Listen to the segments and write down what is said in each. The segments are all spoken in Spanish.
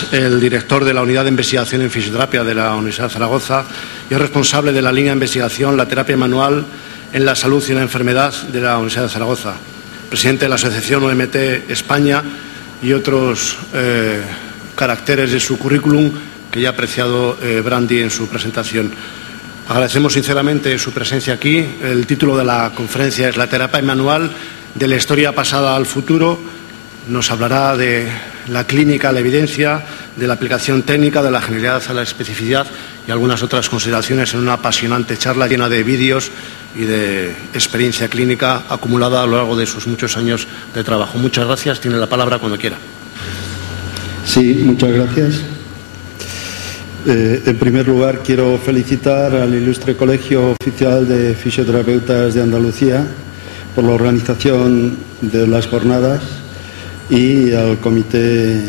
Es el director de la Unidad de Investigación en Fisioterapia de la Universidad de Zaragoza y es responsable de la línea de investigación La terapia manual en la salud y la enfermedad de la Universidad de Zaragoza. Presidente de la Asociación OMT España y otros caracteres de su currículum que ya ha apreciado Brandi en su presentación. Agradecemos sinceramente su presencia aquí. El título de la conferencia es La terapia manual de la historia pasada al futuro. Nos hablará de la clínica, la evidencia, de la aplicación técnica, de la generalidad a la especificidad y algunas otras consideraciones en una apasionante charla llena de vídeos y de experiencia clínica acumulada a lo largo de sus muchos años de trabajo. Muchas gracias. Tiene la palabra cuando quiera. Sí, muchas gracias. En primer lugar, quiero felicitar al Ilustre Colegio Oficial de Fisioterapeutas de Andalucía por la organización de las jornadas y al comité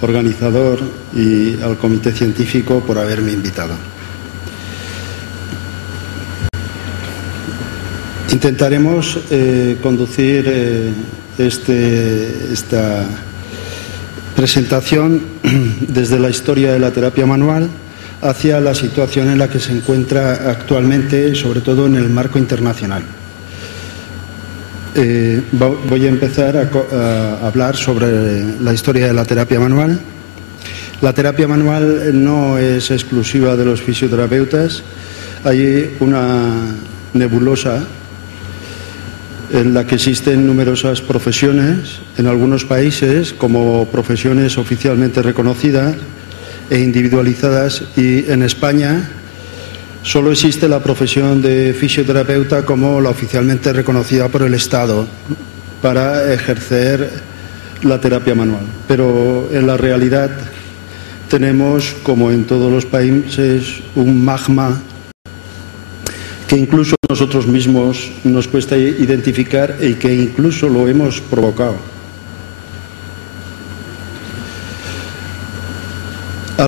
organizador y al comité científico por haberme invitado. Intentaremos conducir esta presentación desde la historia de la terapia manual hacia la situación en la que se encuentra actualmente, sobre todo en el marco internacional. Voy a empezar a hablar sobre la historia de la terapia manual. La terapia manual no es exclusiva de los fisioterapeutas. Hay una nebulosa en la que existen numerosas profesiones en algunos países como profesiones oficialmente reconocidas e individualizadas, y en España solo existe la profesión de fisioterapeuta como la oficialmente reconocida por el Estado para ejercer la terapia manual. Pero en la realidad tenemos, como en todos los países, un magma que incluso nosotros mismos nos cuesta identificar y que incluso lo hemos provocado.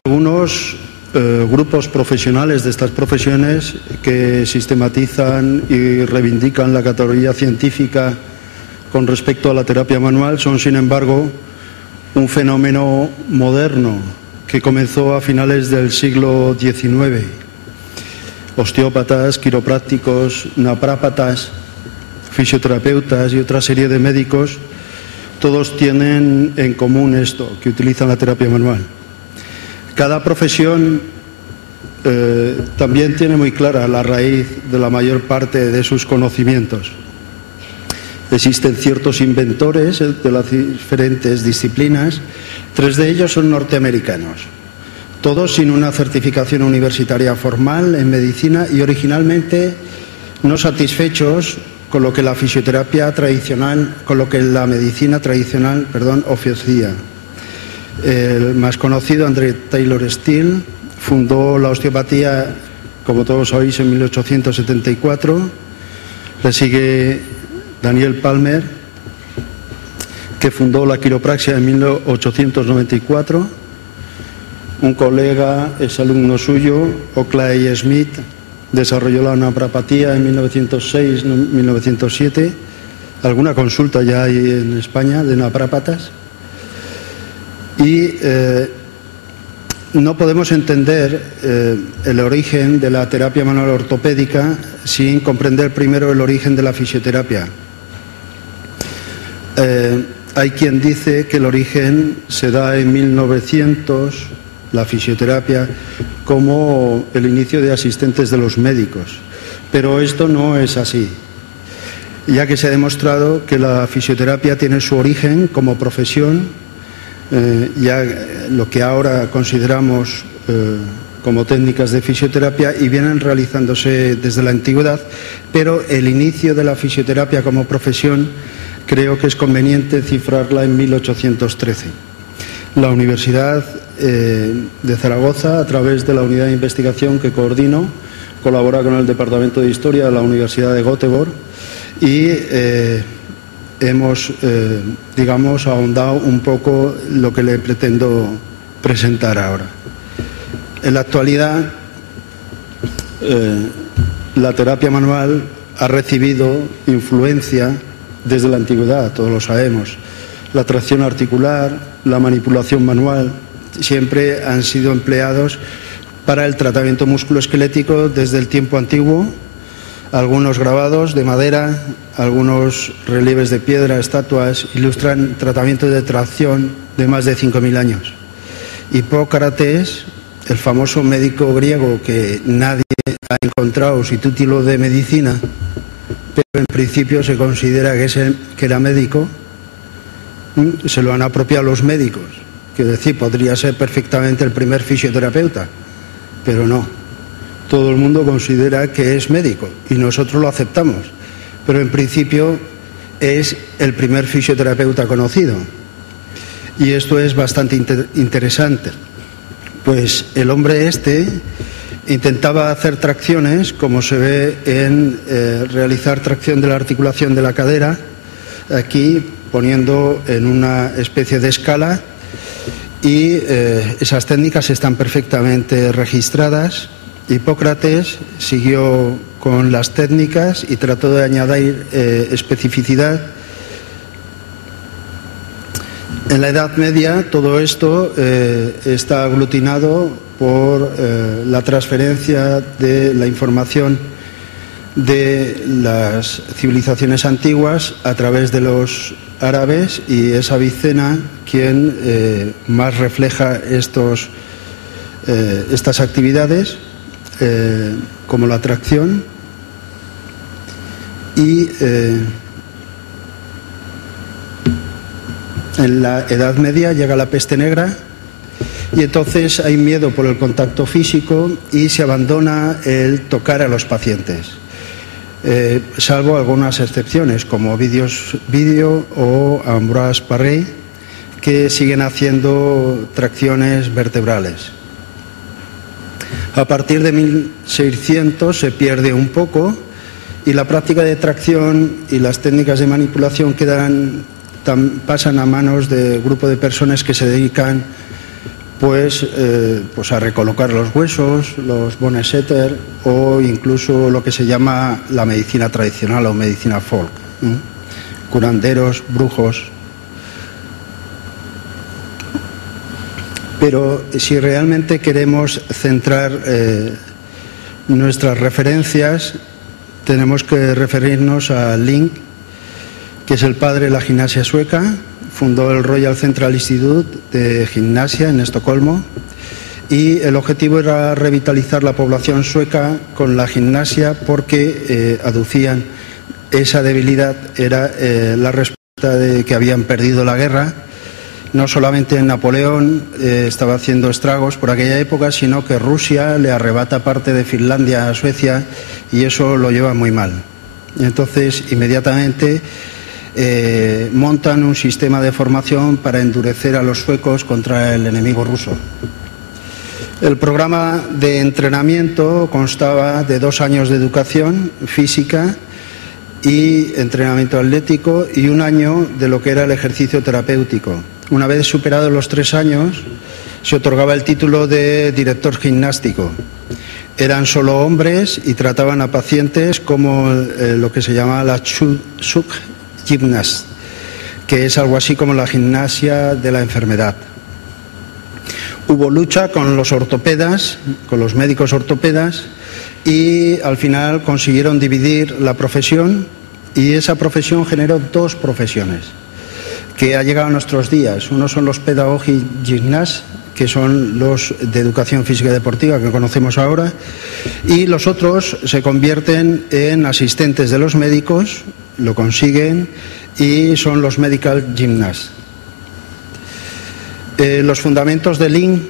Algunos grupos profesionales de estas profesiones que sistematizan y reivindican la categoría científica con respecto a la terapia manual son, sin embargo, un fenómeno moderno que comenzó a finales del siglo XIX. Osteópatas, quiroprácticos, naprápatas, fisioterapeutas y otra serie de médicos, todos tienen en común esto, que utilizan la terapia manual. Cada profesión también tiene muy clara la raíz de la mayor parte de sus conocimientos. Existen ciertos inventores de las diferentes disciplinas, 3 de ellos son norteamericanos, todos sin una certificación universitaria formal en medicina y originalmente no satisfechos con lo que la fisioterapia tradicional, con lo que la medicina tradicional, ofrecía. El más conocido, André Taylor Still, fundó la osteopatía, como todos sabéis, en 1874. Le sigue Daniel Palmer, que fundó la quiropraxia en 1894. Un colega, exalumno suyo, Oakley Smith, desarrolló la naprapatía en 1906-1907. Alguna consulta ya hay en España de naprápatas. Y no podemos entender el origen de la terapia manual ortopédica sin comprender primero el origen de la fisioterapia. Hay quien dice que el origen se da en 1900, la fisioterapia, como el inicio de asistentes de los médicos. Pero esto no es así, ya que se ha demostrado que la fisioterapia tiene su origen como profesión, ya lo que ahora consideramos como técnicas de fisioterapia, y vienen realizándose desde la antigüedad, pero el inicio de la fisioterapia como profesión creo que es conveniente cifrarla en 1813. La Universidad de Zaragoza, a través de la unidad de investigación que coordino, colabora con el Departamento de Historia de la Universidad de Göteborg y hemos, digamos, ahondado un poco lo que le pretendo presentar ahora. En la actualidad, la terapia manual ha recibido influencia desde la antigüedad, todos lo sabemos. La tracción articular, la manipulación manual, siempre han sido empleados para el tratamiento musculoesquelético desde el tiempo antiguo. Algunos grabados de madera, algunos relieves de piedra, estatuas, ilustran tratamientos de tracción de más de 5.000 años. Hipócrates, el famoso médico griego que nadie ha encontrado su título de medicina, pero en principio se considera que era médico, se lo han apropiado los médicos. Quiero decir, podría ser perfectamente el primer fisioterapeuta, pero no. Todo el mundo considera que es médico y nosotros lo aceptamos, pero en principio es el primer fisioterapeuta conocido. Y esto es bastante interesante, pues el hombre intentaba hacer tracciones, como se ve en realizar tracción de la articulación de la cadera, aquí poniendo en una especie de escala, y esas técnicas están perfectamente registradas. Hipócrates siguió con las técnicas y trató de añadir especificidad. En la Edad Media todo esto está aglutinado por la transferencia de la información de las civilizaciones antiguas a través de los árabes, y es Avicena quien más refleja estas actividades, como la tracción. Y en la Edad Media llega la peste negra y entonces hay miedo por el contacto físico y se abandona el tocar a los pacientes, salvo algunas excepciones como Ovidio o Ambroise Paré, que siguen haciendo tracciones vertebrales. A partir de 1600 se pierde un poco y la práctica de tracción y las técnicas de manipulación pasan a manos de grupo de personas que se dedican pues a recolocar los huesos, los bone setter, o incluso lo que se llama la medicina tradicional o medicina folk, curanderos, brujos. Pero si realmente queremos centrar nuestras referencias, tenemos que referirnos a Link, que es el padre de la gimnasia sueca. Fundó el Royal Central Institute de Gimnasia en Estocolmo, y el objetivo era revitalizar la población sueca con la gimnasia porque aducían esa debilidad, era la respuesta de que habían perdido la guerra. No solamente Napoleón estaba haciendo estragos por aquella época, sino que Rusia le arrebata parte de Finlandia a Suecia y eso lo lleva muy mal. Entonces, inmediatamente montan un sistema de formación para endurecer a los suecos contra el enemigo ruso. El programa de entrenamiento constaba de 2 años de educación física y entrenamiento atlético y 1 año de lo que era el ejercicio terapéutico. Una vez superados los 3 años, se otorgaba el título de director gimnástico. Eran solo hombres y trataban a pacientes como lo que se llama la Suk-Gymnast, que es algo así como la gimnasia de la enfermedad. Hubo lucha con los ortopedas, con los médicos ortopedas, y al final consiguieron dividir la profesión, y esa profesión generó 2 profesiones que ha llegado a nuestros días. Uno son los pedagogic gymnasts, que son los de educación física y deportiva que conocemos ahora, y los otros se convierten en asistentes de los médicos, lo consiguen, y son los medical gymnasts. Los fundamentos de Link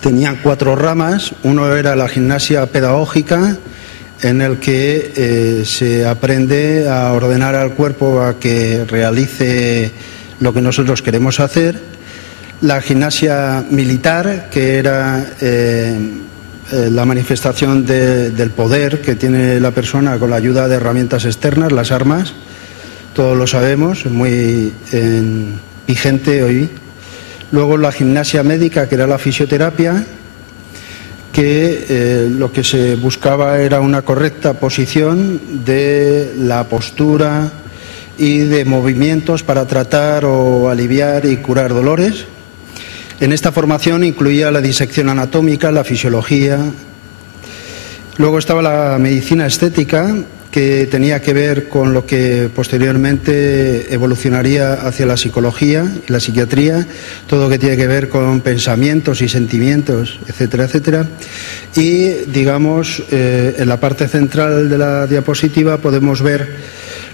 tenían 4 ramas. Uno era la gimnasia pedagógica, en el que se aprende a ordenar al cuerpo a que realice lo que nosotros queremos hacer. La gimnasia militar, que era la manifestación del poder que tiene la persona con la ayuda de herramientas externas, las armas, todos lo sabemos, muy vigente hoy. Luego la gimnasia médica, que era la fisioterapia, que lo que se buscaba era una correcta posición de la postura y de movimientos para tratar o aliviar y curar dolores. En esta formación incluía la disección anatómica, la fisiología. Luego estaba la medicina estética, que tenía que ver con lo que posteriormente evolucionaría hacia la psicología y la psiquiatría, todo lo que tiene que ver con pensamientos y sentimientos, etcétera, etcétera. Y, digamos, en la parte central de la diapositiva podemos ver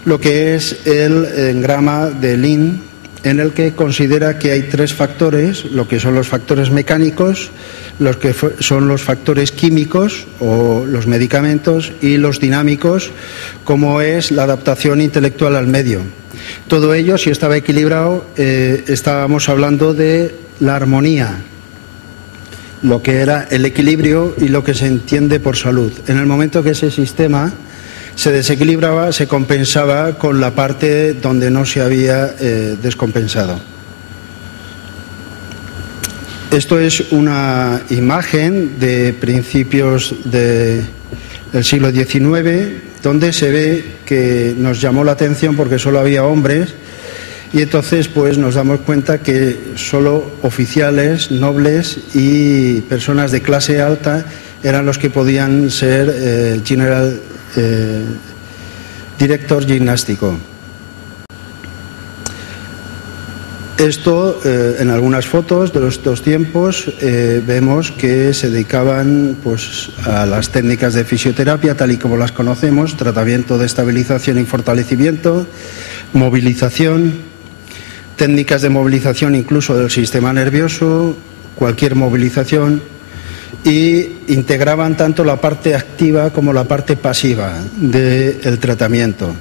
lo que es el engrama de Lin, en el que considera que hay tres factores, lo que son los factores mecánicos, los que son los factores químicos o los medicamentos y los dinámicos, como es la adaptación intelectual al medio. Todo ello, si estaba equilibrado, estábamos hablando de la armonía, lo que era el equilibrio y lo que se entiende por salud. En el momento que ese sistema se desequilibraba, se compensaba con la parte donde no se había descompensado. Esto es una imagen de principios del siglo XIX, donde se ve que nos llamó la atención porque solo había hombres, y entonces pues nos damos cuenta que solo oficiales, nobles y personas de clase alta eran los que podían ser general director gimnástico. Esto, en algunas fotos de los dos tiempos, vemos que se dedicaban pues, a las técnicas de fisioterapia, tal y como las conocemos, tratamiento de estabilización y fortalecimiento, movilización, técnicas de movilización incluso del sistema nervioso, cualquier movilización, y integraban tanto la parte activa como la parte pasiva del tratamiento.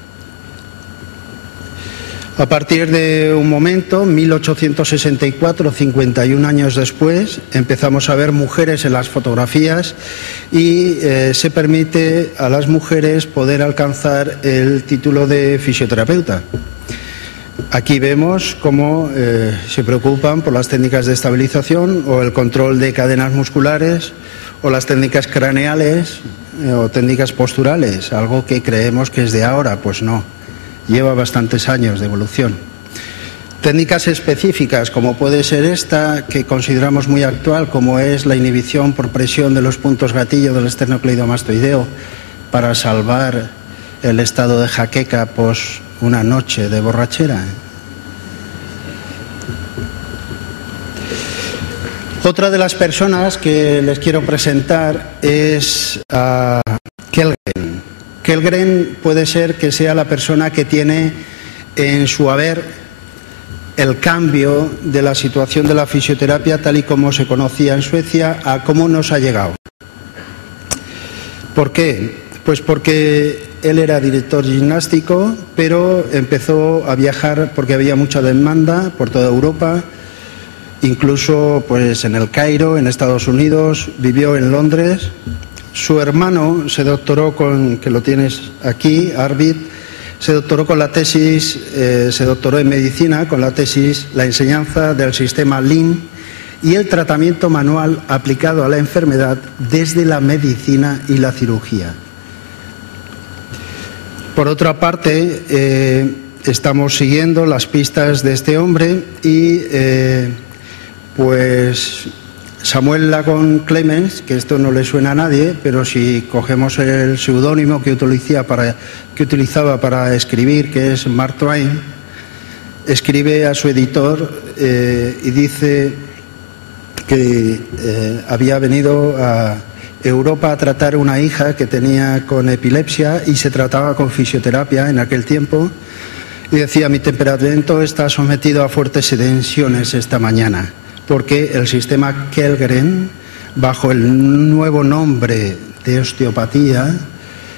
A partir de un momento, 1864, 51 años después, empezamos a ver mujeres en las fotografías y se permite a las mujeres poder alcanzar el título de fisioterapeuta. Aquí vemos cómo se preocupan por las técnicas de estabilización o el control de cadenas musculares o las técnicas craneales o técnicas posturales, algo que creemos que es de ahora, pues no. Lleva bastantes años de evolución. Técnicas específicas, como puede ser esta, que consideramos muy actual, como es la inhibición por presión de los puntos gatillo del esternocleidomastoideo para salvar el estado de jaqueca pos una noche de borrachera. Otra de las personas que les quiero presentar es a Kellgren. Kellgren puede ser que sea la persona que tiene en su haber el cambio de la situación de la fisioterapia tal y como se conocía en Suecia a cómo nos ha llegado. ¿Por qué? Pues porque él era director gimnástico, pero empezó a viajar porque había mucha demanda por toda Europa, incluso pues en el Cairo, en Estados Unidos, vivió en Londres. Su hermano se doctoró que lo tienes aquí, Arvid, se doctoró con la tesis, se doctoró en medicina con la tesis La enseñanza del sistema Lean y el tratamiento manual aplicado a la enfermedad desde la medicina y la cirugía. Por otra parte, estamos siguiendo las pistas de este hombre y pues Samuel Lagón Clemens, que esto no le suena a nadie, pero si cogemos el seudónimo que utilizaba para escribir, que es Mark Twain, escribe a su editor y dice que había venido a Europa a tratar una hija que tenía con epilepsia y se trataba con fisioterapia en aquel tiempo, y decía: mi temperamento está sometido a fuertes tensiones esta mañana, porque el sistema Kellgren, bajo el nuevo nombre de osteopatía,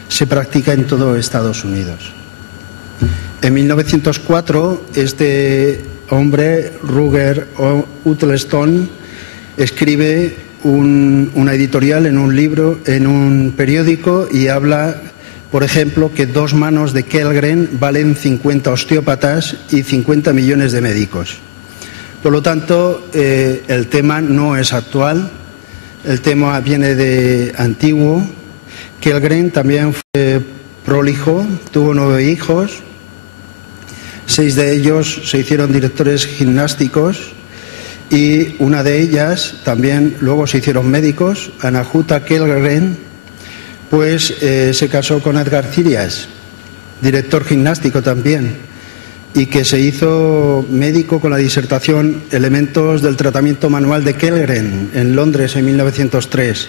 se practica en todo Estados Unidos. En 1904, este hombre, Ruger Uttleston, escribe una editorial en un libro, en un periódico, y habla, por ejemplo, que 2 manos de Kellgren valen 50 osteópatas y 50 millones de médicos. Por lo tanto, el tema no es actual, el tema viene de antiguo. Kellgren también fue prolijo, tuvo 9 hijos, 6 de ellos se hicieron directores gimnásticos y una de ellas también luego se hicieron médicos, Anahuta Kellgren, pues se casó con Edgar Cirias, director gimnástico también, y que se hizo médico con la disertación Elementos del tratamiento manual de Kellgren en Londres en 1903.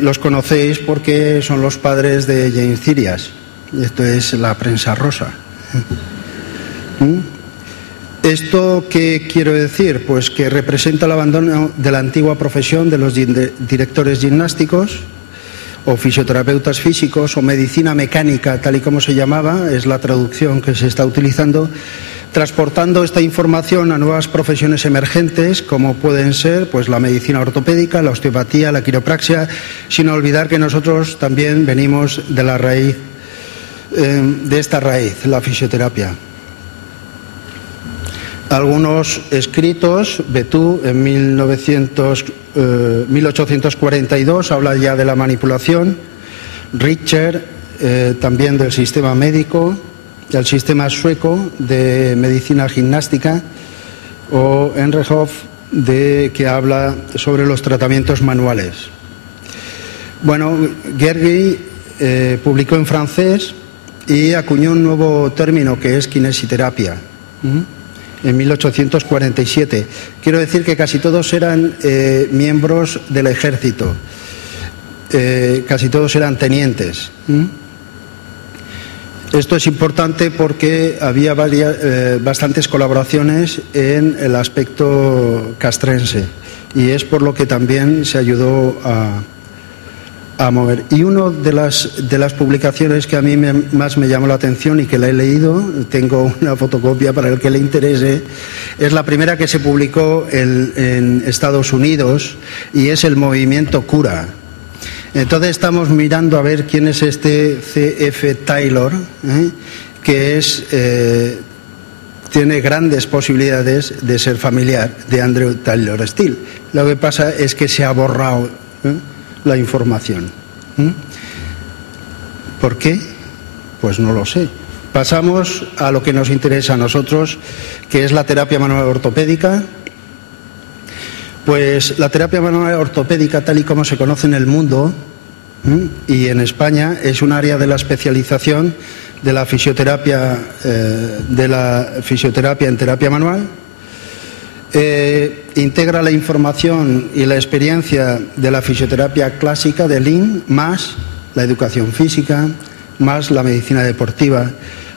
Los conocéis porque son los padres de James Cirias. Esto es la prensa rosa. ¿Esto qué quiero decir? Pues que representa el abandono de la antigua profesión de los directores gimnásticos o fisioterapeutas físicos o medicina mecánica, tal y como se llamaba, es la traducción que se está utilizando, transportando esta información a nuevas profesiones emergentes como pueden ser pues la medicina ortopédica, la osteopatía, la quiropraxia, sin olvidar que nosotros también venimos de la raíz, de esta raíz, la fisioterapia. Algunos escritos, Betú en 1842 habla ya de la manipulación, Richter también del sistema médico, del sistema sueco de medicina gimnástica, o Enrehoff que habla sobre los tratamientos manuales. Bueno, Gergi publicó en francés y acuñó un nuevo término que es kinesiterapia. En 1847. Quiero decir que casi todos eran miembros del ejército, casi todos eran tenientes. Esto es importante porque había bastantes colaboraciones en el aspecto castrense y es por lo que también se ayudó a mover. Y una de las publicaciones que a mí más me llamó la atención y que la he leído, tengo una fotocopia para el que le interese, es la primera que se publicó en Estados Unidos y es el movimiento Cura. Entonces estamos mirando a ver quién es este C.F. Taylor, que tiene grandes posibilidades de ser familiar de Andrew Taylor Still. Lo que pasa es que se ha borrado la información. ¿Por qué? Pues no lo sé. Pasamos a lo que nos interesa a nosotros, que es la terapia manual ortopédica. Pues la terapia manual ortopédica, tal y como se conoce en el mundo y en España, es un área de la especialización de la fisioterapia en terapia manual. Integra la información y la experiencia de la fisioterapia clásica de Lean, más la educación física, más la medicina deportiva,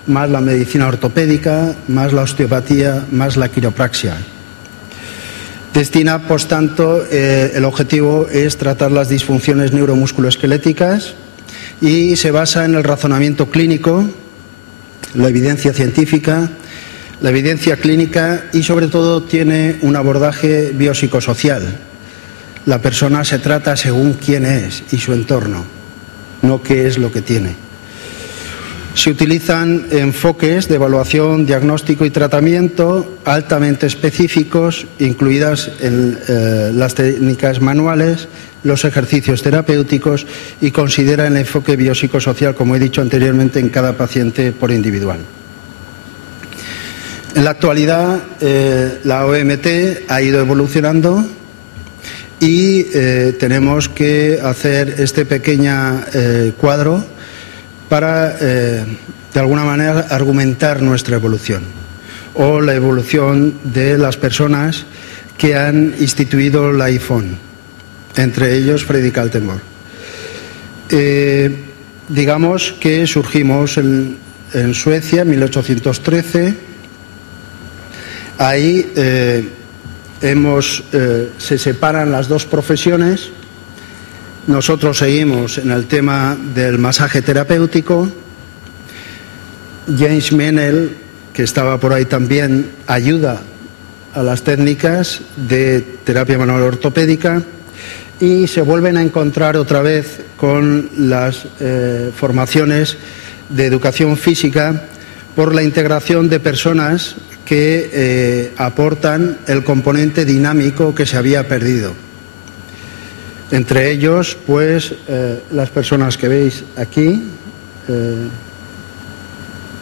más la medicina ortopédica, más la osteopatía, más la quiropraxia. Destina, pues tanto, el objetivo es tratar las disfunciones neuromusculoesqueléticas y se basa en el razonamiento clínico, la evidencia científica, la evidencia clínica y sobre todo tiene un abordaje biopsicosocial. La persona se trata según quién es y su entorno, no qué es lo que tiene. Se utilizan enfoques de evaluación, diagnóstico y tratamiento altamente específicos, incluidas las técnicas manuales, los ejercicios terapéuticos y considera el enfoque biopsicosocial, como he dicho anteriormente, en cada paciente por individual. En la actualidad, la OMT ha ido evolucionando y tenemos que hacer este pequeño cuadro para, de alguna manera, argumentar nuestra evolución o la evolución de las personas que han instituido la IFON, entre ellos Freddy Kaltenborg. Digamos que surgimos en Suecia en 1813. Ahí se separan las dos profesiones. Nosotros seguimos en el tema del masaje terapéutico. James Menel, que estaba por ahí también, ayuda a las técnicas de terapia manual ortopédica y se vuelven a encontrar otra vez con las formaciones de educación física por la integración de personas que aportan el componente dinámico que se había perdido. Entre ellos, pues, las personas que veis aquí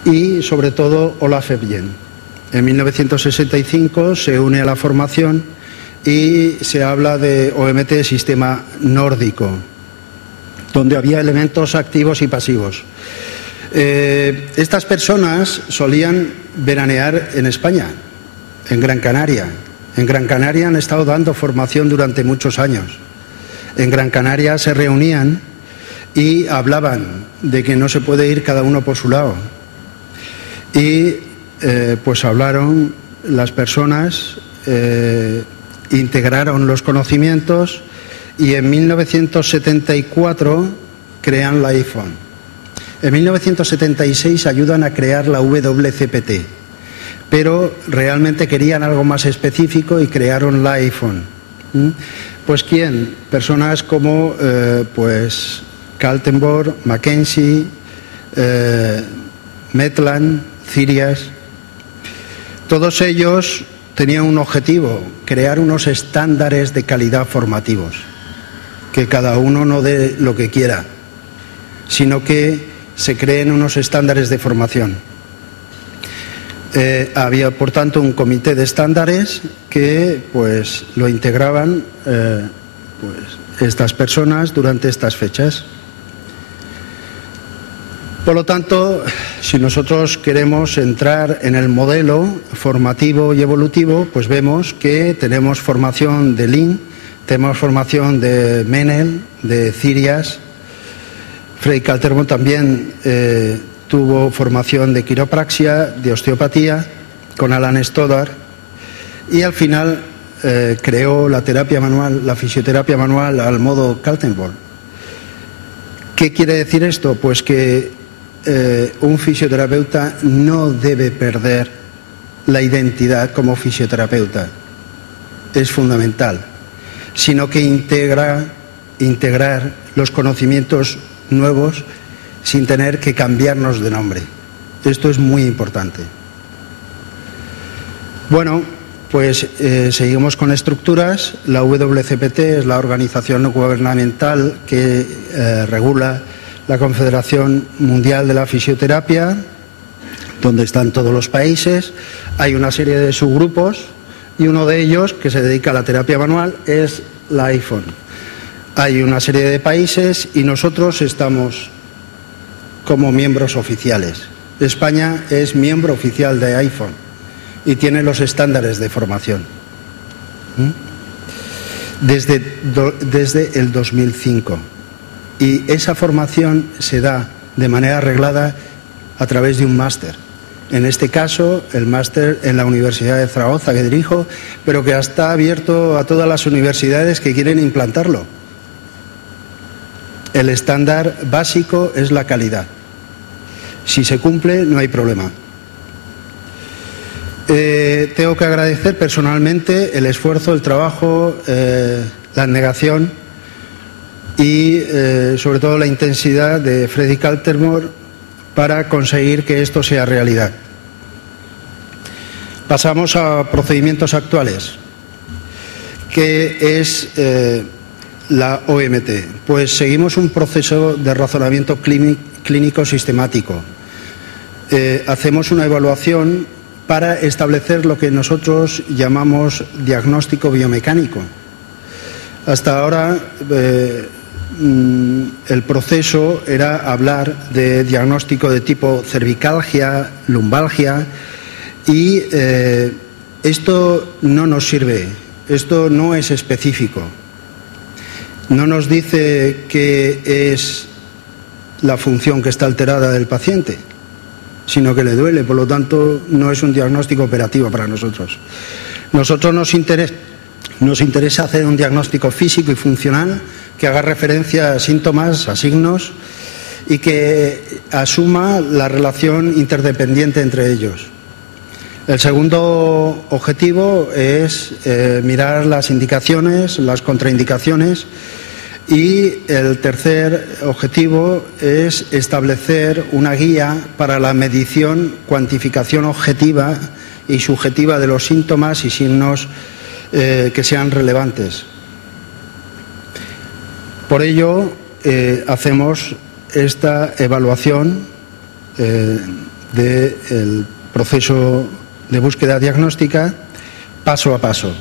y, sobre todo, Olaf Ebjen. En 1965 se une a la formación y se habla de OMT sistema nórdico, donde había elementos activos y pasivos. Estas personas solían veranear en España, en Gran Canaria. En Gran Canaria han estado dando formación durante muchos años. En Gran Canaria se reunían y hablaban de que no se puede ir cada uno por su lado. Y pues hablaron las personas, integraron los conocimientos y en 1974 crean la iPhone. En 1976 ayudan a crear la WCPT, pero realmente querían algo más específico y crearon la iPhone. Pues ¿quién? Personas como pues Kaltenborn, Mackenzie, Maitland, Cirias. Todos ellos tenían un objetivo: crear unos estándares de calidad formativos, que cada uno no dé lo que quiera, sino que se creen unos estándares de formación. Había, por tanto, un comité de estándares que pues lo integraban pues estas personas durante estas fechas. Por lo tanto, si nosotros queremos entrar en el modelo formativo y evolutivo, pues vemos que tenemos formación de Lean, tenemos formación de Menel, de Cirias. Freddy Kaltenborn también tuvo formación de quiropraxia, de osteopatía, con Alan Stoddard, y al final creó la terapia manual, la fisioterapia manual al modo Kaltenborn. ¿Qué quiere decir esto? Pues que un fisioterapeuta no debe perder la identidad como fisioterapeuta, es fundamental, sino que integrar los conocimientos nuevos sin tener que cambiarnos de nombre. Esto es muy importante. Bueno, pues seguimos con estructuras. La WCPT es la organización no gubernamental que regula la Confederación Mundial de la Fisioterapia, donde están todos los países. Hay una serie de subgrupos y uno de ellos, que se dedica a la terapia manual, es la iPhone. Hay una serie de países y nosotros estamos como miembros oficiales. España es miembro oficial de iPhone y tiene los estándares de formación desde el 2005. Y esa formación se da de manera reglada a través de un máster. En este caso, el máster en la Universidad de Zaragoza, que dirijo, pero que está abierto a todas las universidades que quieren implantarlo. El estándar básico es la calidad. Si se cumple, no hay problema. Tengo que agradecer personalmente el esfuerzo, el trabajo, la abnegación y sobre todo la intensidad de Freddy Kaltenborn para conseguir que esto sea realidad. Pasamos a procedimientos actuales. ¿Qué es la OMT? Pues seguimos un proceso de razonamiento clínico sistemático. Hacemos una evaluación para establecer lo que nosotros llamamos diagnóstico biomecánico. Hasta ahora el proceso era hablar de diagnóstico de tipo cervicalgia, lumbalgia, y esto no nos sirve, esto no es específico. No nos dice qué es la función que está alterada del paciente, sino que le duele, por lo tanto no es un diagnóstico operativo para nosotros. Nosotros nos interesa hacer un diagnóstico físico y funcional que haga referencia a síntomas, a signos, y que asuma la relación interdependiente entre ellos. El segundo objetivo es mirar las indicaciones, las contraindicaciones, y el tercer objetivo es establecer una guía para la medición, cuantificación objetiva y subjetiva de los síntomas y signos que sean relevantes. Por ello, hacemos esta evaluación del proceso de búsqueda diagnóstica paso a paso.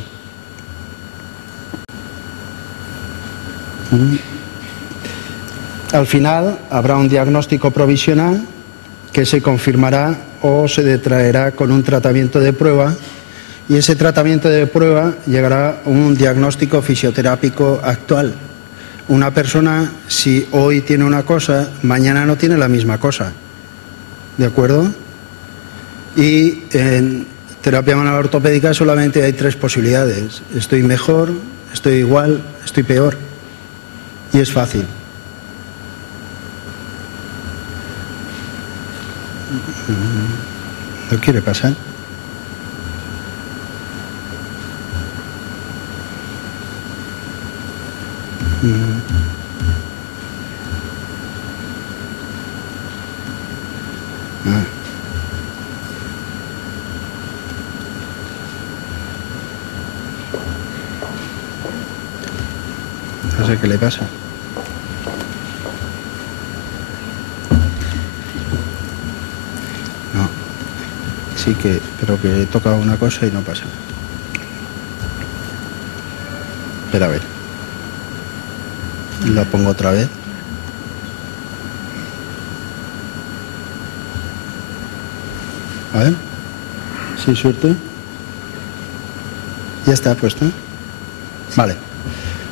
Al final habrá un diagnóstico provisional que se confirmará o se detraerá con un tratamiento de prueba, y ese tratamiento de prueba llegará a un diagnóstico fisioterápico actual. Una persona, si hoy tiene una cosa, mañana no tiene la misma cosa. ¿De acuerdo? Y en terapia manual ortopédica solamente hay 3 posibilidades. Estoy mejor, estoy igual, estoy peor. Y es fácil. ¿No quiere pasar? No sé qué le pasa. No. Sí que, pero que he tocado una cosa y no pasa. Espera a ver. Lo pongo otra vez. A ver. Sí, suerte. Ya está puesto. Vale.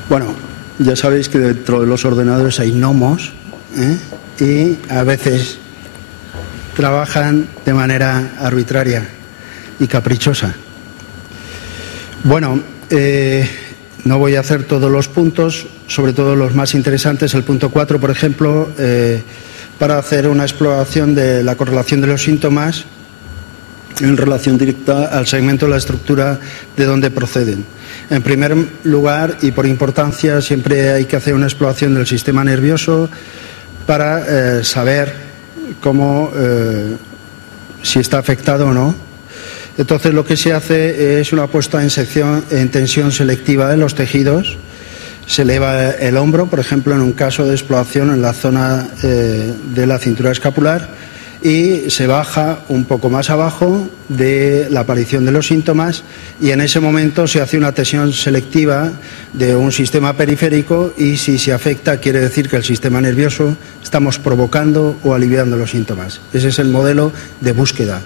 Bueno, ya sabéis que dentro de los ordenadores hay gnomos, y a veces trabajan de manera arbitraria y caprichosa. Bueno, no voy a hacer todos los puntos, sobre todo los más interesantes. El punto 4, por ejemplo, para hacer una exploración de la correlación de los síntomas en relación directa al segmento de la estructura de donde proceden. En primer lugar, y por importancia, siempre hay que hacer una exploración del sistema nervioso para saber cómo, si está afectado o no. Entonces, lo que se hace es una puesta en tensión selectiva de los tejidos. Se eleva el hombro, por ejemplo, en un caso de exploración en la zona de la cintura escapular, y se baja un poco más abajo de la aparición de los síntomas, y en ese momento se hace una tensión selectiva de un sistema periférico, y si se afecta quiere decir que el sistema nervioso estamos provocando o aliviando los síntomas. Ese es el modelo de búsqueda.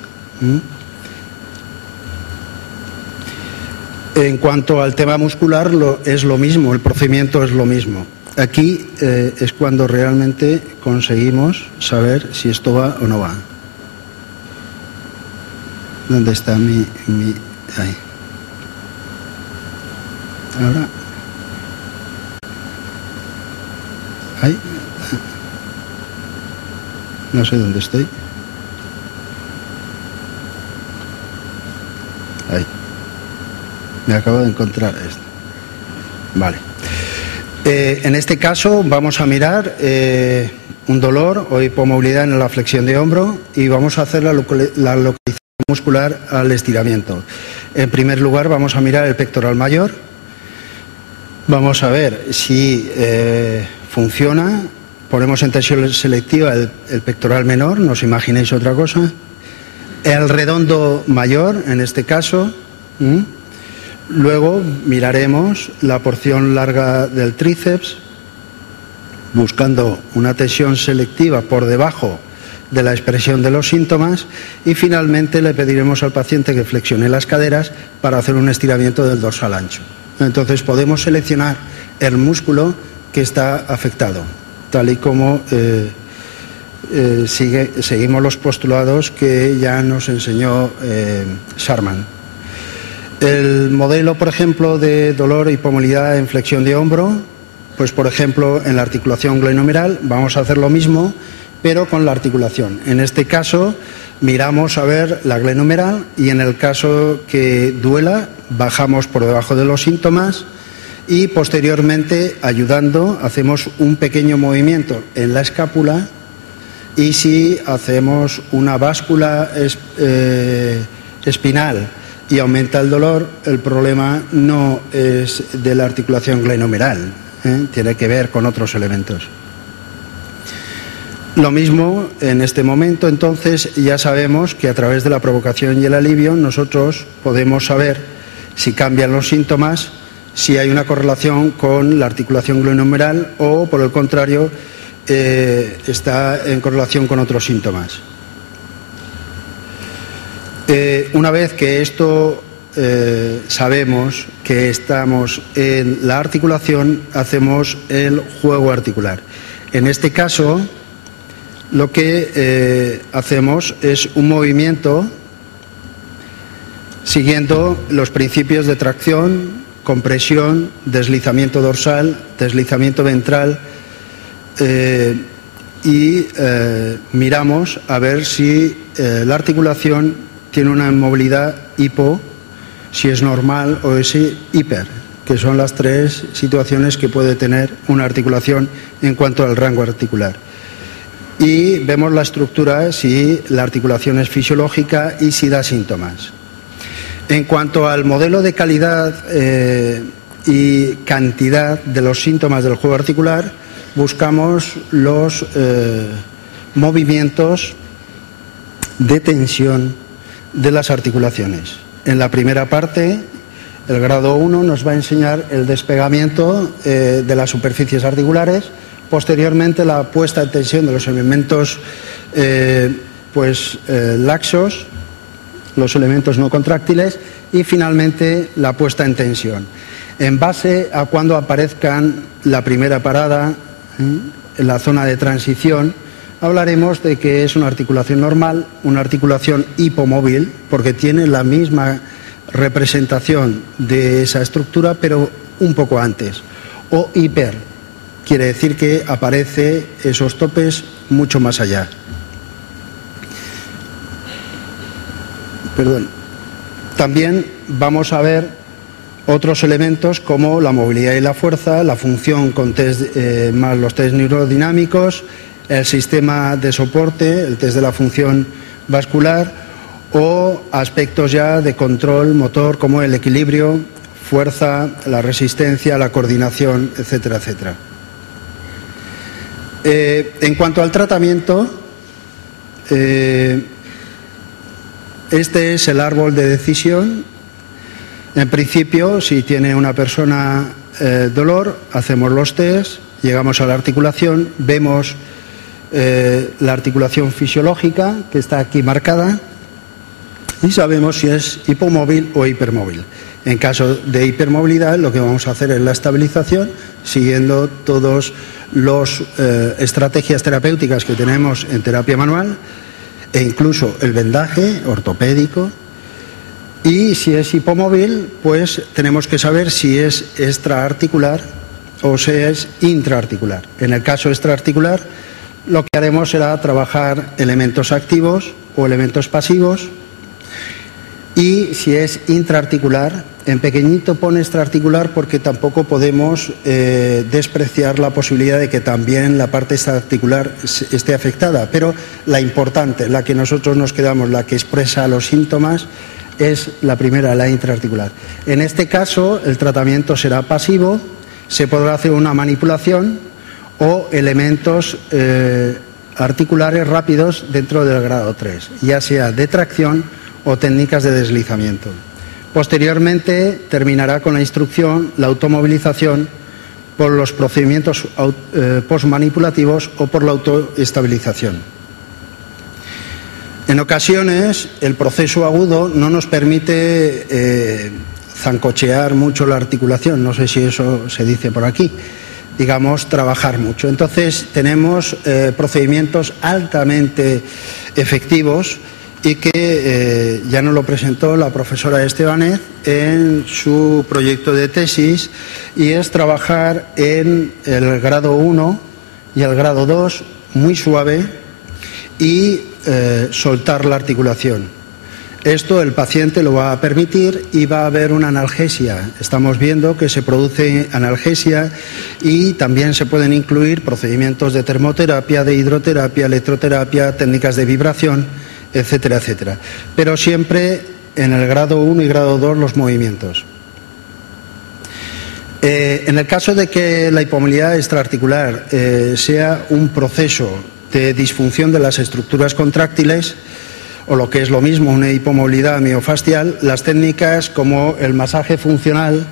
En cuanto al tema muscular, es lo mismo, el procedimiento es lo mismo. Aquí es cuando realmente conseguimos saber si esto va o no va. ¿Dónde está mi... Ahí. Ahora... Ahí. No sé dónde estoy. Ahí. Me acabo de encontrar esto. Vale. En este caso vamos a mirar un dolor o hipomovilidad en la flexión de hombro, y vamos a hacer la localización muscular al estiramiento. En primer lugar vamos a mirar el pectoral mayor. Vamos a ver si funciona. Ponemos en tensión selectiva el pectoral menor, no os imaginéis otra cosa. El redondo mayor, en este caso. Luego miraremos la porción larga del tríceps, buscando una tensión selectiva por debajo de la expresión de los síntomas, y finalmente le pediremos al paciente que flexione las caderas para hacer un estiramiento del dorsal ancho. Entonces podemos seleccionar el músculo que está afectado, tal y como seguimos los postulados que ya nos enseñó Sharman. El modelo, por ejemplo, de dolor e hipomovilidad en flexión de hombro, pues por ejemplo en la articulación glenohumeral vamos a hacer lo mismo, pero con la articulación. En este caso miramos a ver la glenohumeral, y en el caso que duela bajamos por debajo de los síntomas, y posteriormente, ayudando, hacemos un pequeño movimiento en la escápula, y si hacemos una báscula espinal y aumenta el dolor, el problema no es de la articulación glenohumeral, tiene que ver con otros elementos. Lo mismo en este momento, entonces ya sabemos que a través de la provocación y el alivio nosotros podemos saber si cambian los síntomas, si hay una correlación con la articulación glenohumeral o, por el contrario, está en correlación con otros síntomas. Una vez que esto sabemos que estamos en la articulación, hacemos el juego articular. En este caso, lo que hacemos es un movimiento siguiendo los principios de tracción, compresión, deslizamiento dorsal, deslizamiento ventral, y miramos a ver si la articulación tiene una movilidad hipo, si es normal, o es hiper, que son las tres situaciones que puede tener una articulación en cuanto al rango articular. Y vemos la estructura, si la articulación es fisiológica y si da síntomas. En cuanto al modelo de calidad y cantidad de los síntomas del juego articular, buscamos los movimientos de tensión de las articulaciones. En la primera parte, el grado 1 nos va a enseñar el despegamiento de las superficies articulares. Posteriormente, la puesta en tensión de los elementos laxos, los elementos no contráctiles, y finalmente la puesta en tensión. En base a cuando aparezcan la primera parada, en la zona de transición, hablaremos de que es una articulación normal, una articulación hipomóvil, porque tiene la misma representación de esa estructura, pero un poco antes, o hiper. Quiere decir que aparece esos topes mucho más allá. También vamos a ver otros elementos como la movilidad y la fuerza, la función con test, más los test neurodinámicos, el sistema de soporte, el test de la función vascular, o aspectos ya de control motor como el equilibrio, fuerza, la resistencia, la coordinación, etcétera, etcétera. En cuanto al tratamiento, este es el árbol de decisión. En principio, si tiene una persona dolor, hacemos los test, llegamos a la articulación, vemos la articulación fisiológica, que está aquí marcada, y sabemos si es hipomóvil o hipermóvil. En caso de hipermovilidad, lo que vamos a hacer es la estabilización, siguiendo todas las estrategias terapéuticas que tenemos en terapia manual, e incluso el vendaje ortopédico. Y si es hipomóvil, pues tenemos que saber si es extraarticular o si es intraarticular. En el caso extraarticular, lo que haremos será trabajar elementos activos o elementos pasivos. Y si es intraarticular, en pequeñito pone extraarticular porque tampoco podemos despreciar la posibilidad de que también la parte extraarticular esté afectada. Pero la importante, la que nosotros nos quedamos, la que expresa los síntomas, es la primera, la intraarticular. En este caso, el tratamiento será pasivo, se podrá hacer una manipulación o elementos articulares rápidos dentro del grado 3, ya sea de tracción o técnicas de deslizamiento. Posteriormente terminará con la instrucción, la automovilización por los procedimientos postmanipulativos o por la autoestabilización. En ocasiones el proceso agudo no nos permite zancochear mucho la articulación, no sé si eso se dice por aquí, digamos trabajar mucho. Entonces tenemos procedimientos altamente efectivos y que ya nos lo presentó la profesora Estebanez en su proyecto de tesis, y es trabajar en el grado 1 y el grado 2 muy suave y soltar la articulación. Esto el paciente lo va a permitir y va a haber una analgesia. Estamos viendo que se produce analgesia y también se pueden incluir procedimientos de termoterapia, de hidroterapia, electroterapia, técnicas de vibración, etcétera, etcétera. Pero siempre en el grado 1 y grado 2 los movimientos. En el caso de que la hipomovilidad extraarticular sea un proceso de disfunción de las estructuras contráctiles, o lo que es lo mismo, una hipomovilidad miofascial, las técnicas como el masaje funcional,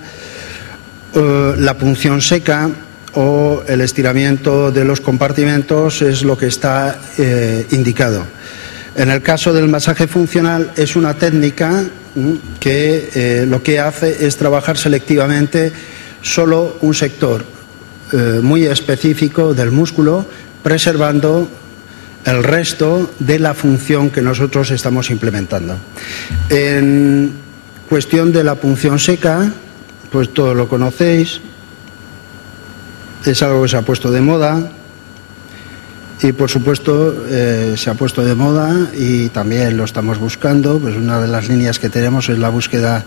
la punción seca o el estiramiento de los compartimentos es lo que está indicado. En el caso del masaje funcional es una técnica que lo que hace es trabajar selectivamente solo un sector muy específico del músculo, preservando el resto de la función que nosotros estamos implementando. En cuestión de la punción seca, pues todo lo conocéis, es algo que se ha puesto de moda y por supuesto se ha puesto de moda y también lo estamos buscando. Pues una de las líneas que tenemos es la búsqueda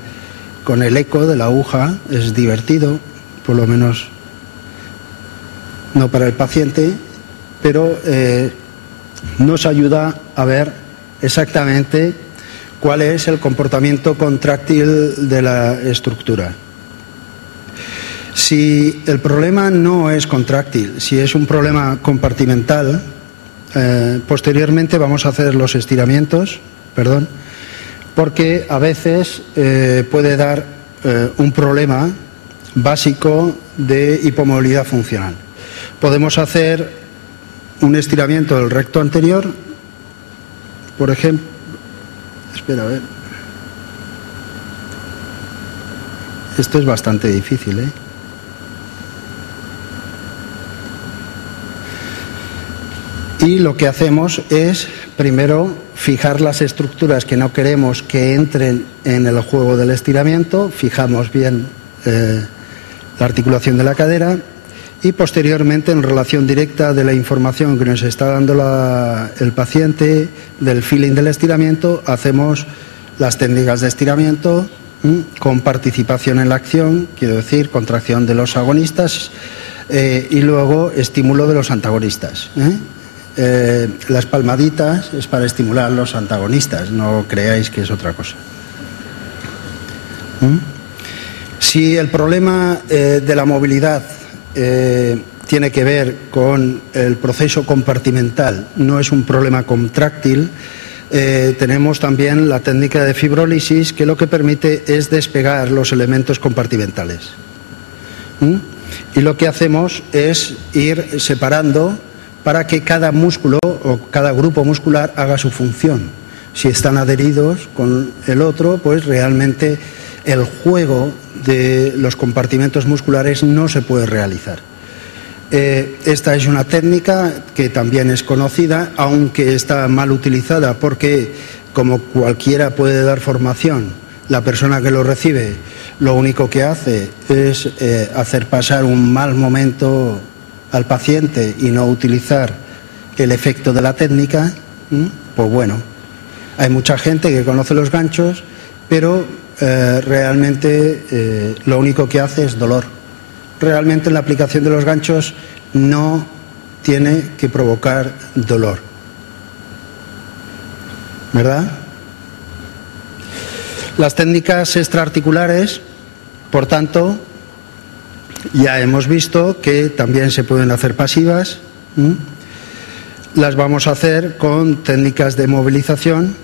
con el eco de la aguja, es divertido, por lo menos no para el paciente, pero nos ayuda a ver exactamente cuál es el comportamiento contráctil de la estructura. Si el problema no es contráctil, si es un problema compartimental, posteriormente vamos a hacer los estiramientos, porque a veces puede dar un problema básico de hipomovilidad funcional. Podemos hacer un estiramiento del recto anterior, por ejemplo. Espera, a ver. Esto es bastante difícil, ¿eh? Y lo que hacemos es, primero, fijar las estructuras que no queremos que entren en el juego del estiramiento, fijamos bien la articulación de la cadera y posteriormente, en relación directa de la información que nos está dando el paciente, del feeling del estiramiento, hacemos las técnicas de estiramiento con participación en la acción, quiero decir, contracción de los agonistas y luego estímulo de los antagonistas. Las palmaditas es para estimular a los antagonistas, no creáis que es otra cosa. Si el problema de la movilidad tiene que ver con el proceso compartimental, no es un problema contráctil, tenemos también la técnica de fibrólisis, que lo que permite es despegar los elementos compartimentales. Y lo que hacemos es ir separando para que cada músculo o cada grupo muscular haga su función. Si están adheridos con el otro, pues realmente el juego de los compartimentos musculares no se puede realizar. Esta es una técnica que también es conocida, aunque está mal utilizada porque, como cualquiera puede dar formación, la persona que lo recibe lo único que hace es hacer pasar un mal momento al paciente y no utilizar el efecto de la técnica. Pues bueno, hay mucha gente que conoce los ganchos, pero realmente lo único que hace es dolor. Realmente la aplicación de los ganchos no tiene que provocar dolor, ¿verdad? Las técnicas extraarticulares, por tanto, ya hemos visto que también se pueden hacer pasivas. Las vamos a hacer con técnicas de movilización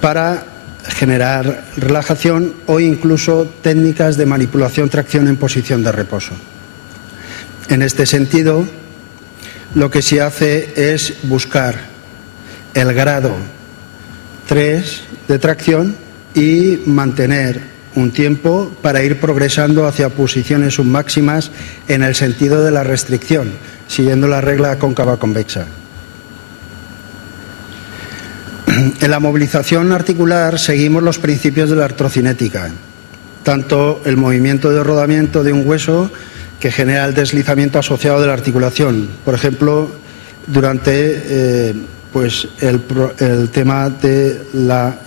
para generar relajación o incluso técnicas de manipulación-tracción en posición de reposo. En este sentido, lo que se hace es buscar el grado 3 de tracción y mantener un tiempo para ir progresando hacia posiciones submáximas en el sentido de la restricción, siguiendo la regla cóncava-convexa. En la movilización articular seguimos los principios de la artrocinética, tanto el movimiento de rodamiento de un hueso que genera el deslizamiento asociado de la articulación. Por ejemplo, durante el tema de la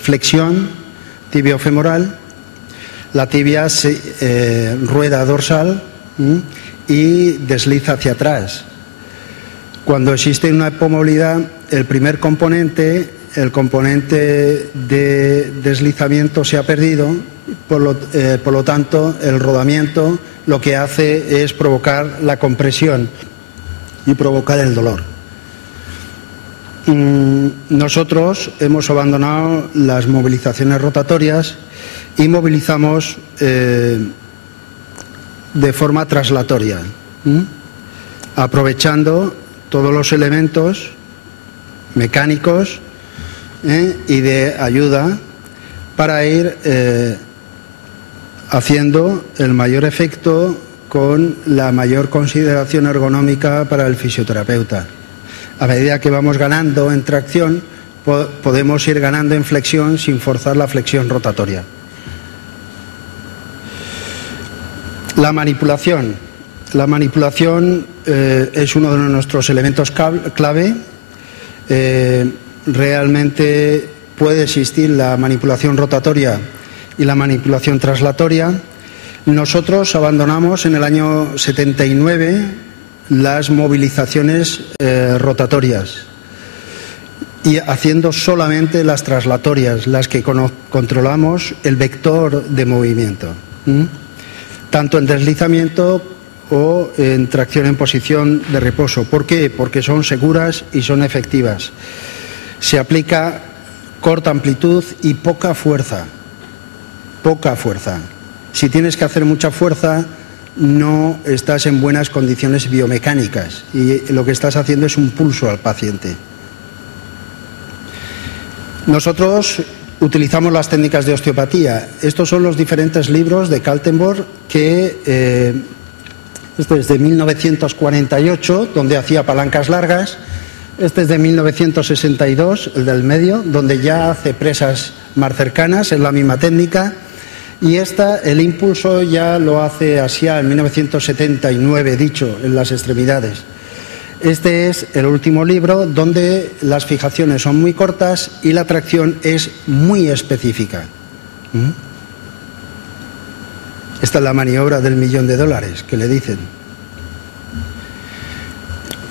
flexión tibiofemoral, la tibia se rueda dorsal y desliza hacia atrás. Cuando existe una hipomovilidad, el primer componente, el componente de deslizamiento, se ha perdido, por lo tanto el rodamiento lo que hace es provocar la compresión y provocar el dolor. Nosotros hemos abandonado las movilizaciones rotatorias y movilizamos de forma traslatoria, aprovechando todos los elementos mecánicos y de ayuda para ir haciendo el mayor efecto con la mayor consideración ergonómica para el fisioterapeuta. A medida que vamos ganando en tracción, podemos ir ganando en flexión sin forzar la flexión rotatoria. La manipulación. La manipulación es uno de nuestros elementos clave. Realmente puede existir la manipulación rotatoria y la manipulación traslatoria. Nosotros abandonamos en el año 79 las movilizaciones rotatorias y haciendo solamente las traslatorias, las que controlamos el vector de movimiento, tanto en deslizamiento o en tracción en posición de reposo. ¿Por qué? Porque son seguras y son efectivas. Se aplica corta amplitud y poca fuerza. Poca fuerza. Si tienes que hacer mucha fuerza, no estás en buenas condiciones biomecánicas y lo que estás haciendo es un pulso al paciente. Nosotros utilizamos las técnicas de osteopatía. Estos son los diferentes libros de Kaltenborn que este es de 1948, donde hacía palancas largas. Este es de 1962, el del medio, donde ya hace presas más cercanas, es la misma técnica. Y el impulso ya lo hace Asia en 1979, dicho, en las extremidades. Este es el último libro donde las fijaciones son muy cortas y la tracción es muy específica. Esta es la maniobra del $1.000.000 que le dicen.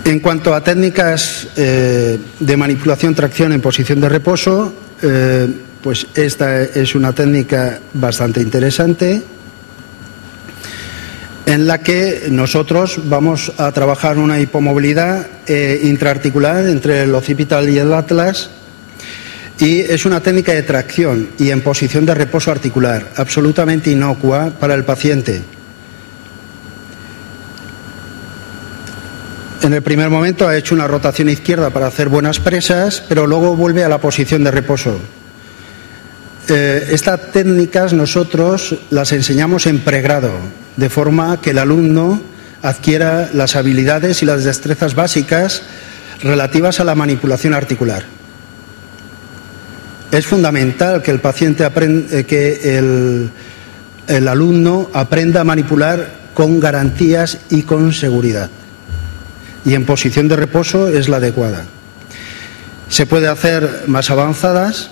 En cuanto a técnicas de manipulación tracción en posición de reposo, pues esta es una técnica bastante interesante en la que nosotros vamos a trabajar una hipomovilidad intraarticular entre el occipital y el atlas, y es una técnica de tracción y en posición de reposo articular, absolutamente inocua para el paciente. En el primer momento ha hecho una rotación izquierda para hacer buenas presas, pero luego vuelve a la posición de reposo. Estas técnicas nosotros las enseñamos en pregrado, de forma que el alumno adquiera las habilidades y las destrezas básicas relativas a la manipulación articular. Es fundamental que el paciente el alumno aprenda a manipular con garantías y con seguridad. Y en posición de reposo es la adecuada. Se puede hacer más avanzadas.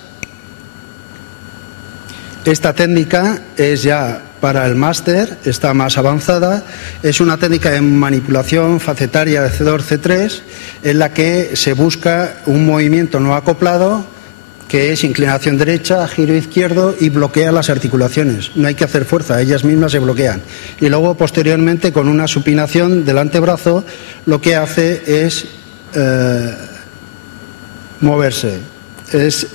Esta técnica es ya para el máster, está más avanzada. Es una técnica de manipulación facetaria de C2-C3 en la que se busca un movimiento no acoplado, que es inclinación derecha, giro izquierdo, y bloquea las articulaciones. No hay que hacer fuerza, ellas mismas se bloquean. Y luego, posteriormente, con una supinación del antebrazo, lo que hace es moverse, es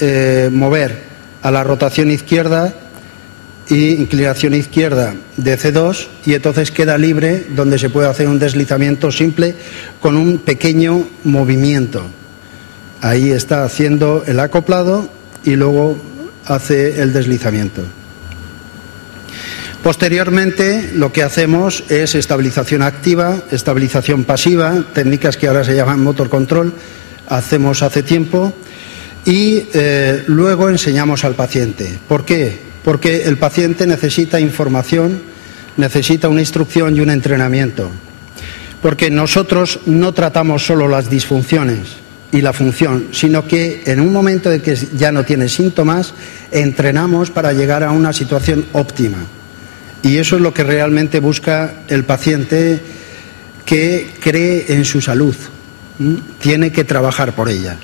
mover a la rotación izquierda y inclinación izquierda de C2, y entonces queda libre, donde se puede hacer un deslizamiento simple con un pequeño movimiento. Ahí está haciendo el acoplado y luego hace el deslizamiento. Posteriormente lo que hacemos es estabilización activa, estabilización pasiva, técnicas que ahora se llaman motor control, hacemos hace tiempo, y luego enseñamos al paciente. ¿Por qué? Porque el paciente necesita información, necesita una instrucción y un entrenamiento. Porque nosotros no tratamos solo las disfunciones y la función, sino que en un momento de que ya no tiene síntomas, entrenamos para llegar a una situación óptima. Y eso es lo que realmente busca el paciente que cree en su salud. Tiene que trabajar por ella.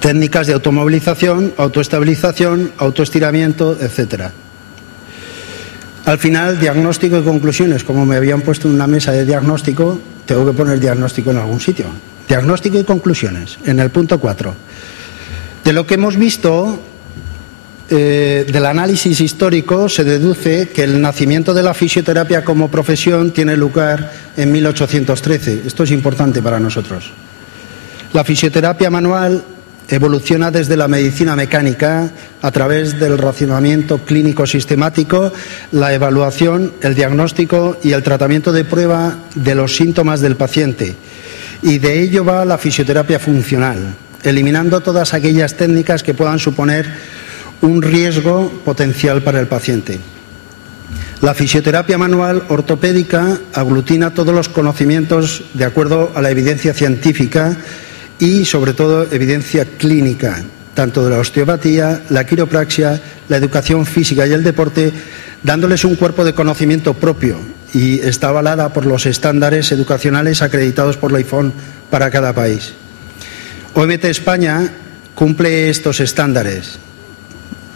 Técnicas de automovilización, autoestabilización, autoestiramiento, etc. Al final, diagnóstico y conclusiones. Como me habían puesto en una mesa de diagnóstico, tengo que poner diagnóstico en algún sitio. Diagnóstico y conclusiones, en el punto 4. De lo que hemos visto, del análisis histórico, se deduce que el nacimiento de la fisioterapia como profesión tiene lugar en 1813. Esto es importante para nosotros. La fisioterapia manual evoluciona desde la medicina mecánica a través del racionamiento clínico sistemático, la evaluación, el diagnóstico y el tratamiento de prueba de los síntomas del paciente. Y de ello va la fisioterapia funcional, eliminando todas aquellas técnicas que puedan suponer un riesgo potencial para el paciente. La fisioterapia manual ortopédica aglutina todos los conocimientos de acuerdo a la evidencia científica y, sobre todo, evidencia clínica, tanto de la osteopatía, la quiropraxia, la educación física y el deporte, dándoles un cuerpo de conocimiento propio, y está avalada por los estándares educacionales acreditados por la IFON para cada país. OMT España cumple estos estándares,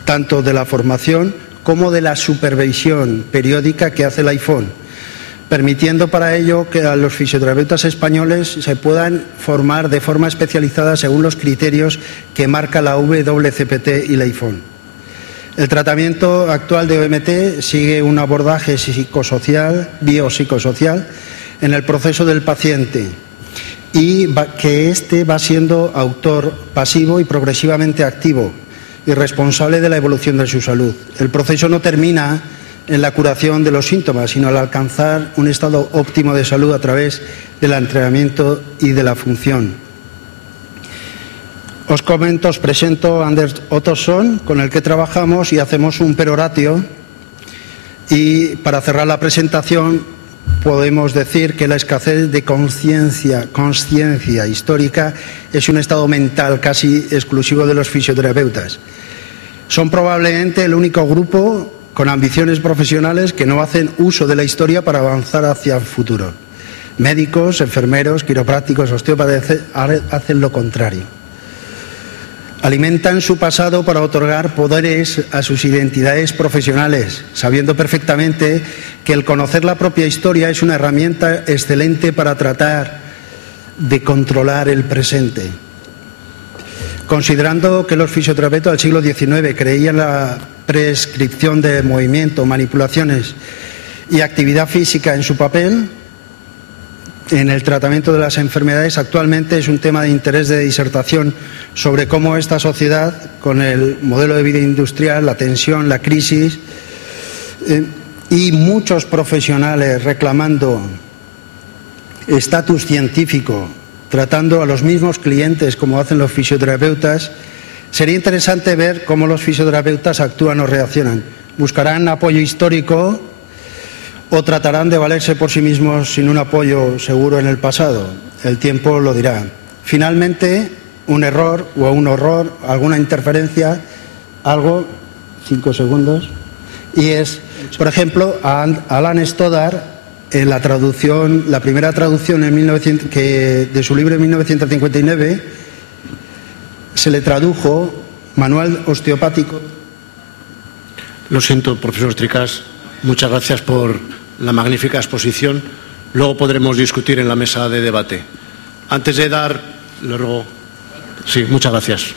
tanto de la formación como de la supervisión periódica que hace la IFON, permitiendo para ello que a los fisioterapeutas españoles se puedan formar de forma especializada según los criterios que marca la WCPT y la IFON. El tratamiento actual de OMT sigue un abordaje psicosocial, biopsicosocial, en el proceso del paciente, y que éste va siendo autor pasivo y progresivamente activo y responsable de la evolución de su salud. El proceso no termina en la curación de los síntomas, sino al alcanzar un estado óptimo de salud a través del entrenamiento y de la función. Os presento a Anders Ottosson, con el que trabajamos y hacemos un peroratio. Y para cerrar la presentación, podemos decir que la escasez de conciencia histórica es un estado mental casi exclusivo de los fisioterapeutas. Son probablemente el único grupo con ambiciones profesionales que no hacen uso de la historia para avanzar hacia el futuro. Médicos, enfermeros, quiroprácticos, osteópatas hacen lo contrario. Alimentan su pasado para otorgar poderes a sus identidades profesionales, sabiendo perfectamente que el conocer la propia historia es una herramienta excelente para tratar de controlar el presente. Considerando que los fisioterapeutas del siglo XIX creían la prescripción de movimiento, manipulaciones y actividad física en su papel en el tratamiento de las enfermedades, actualmente es un tema de interés de disertación sobre cómo esta sociedad, con el modelo de vida industrial, la tensión, la crisis, y muchos profesionales reclamando estatus científico, tratando a los mismos clientes como hacen los fisioterapeutas, sería interesante ver cómo los fisioterapeutas actúan o reaccionan. ¿Buscarán apoyo histórico o tratarán de valerse por sí mismos sin un apoyo seguro en el pasado? El tiempo lo dirá. Finalmente, un error o un horror, alguna interferencia, algo, 5 segundos, y es, por ejemplo, a Alan Stoddard, en la traducción, la primera traducción de su libro en 1959, se le tradujo Manual Osteopático. Lo siento, profesor Tricas, muchas gracias por la magnífica exposición. Luego podremos discutir en la mesa de debate. Antes de dar, le ruego. Sí, muchas gracias.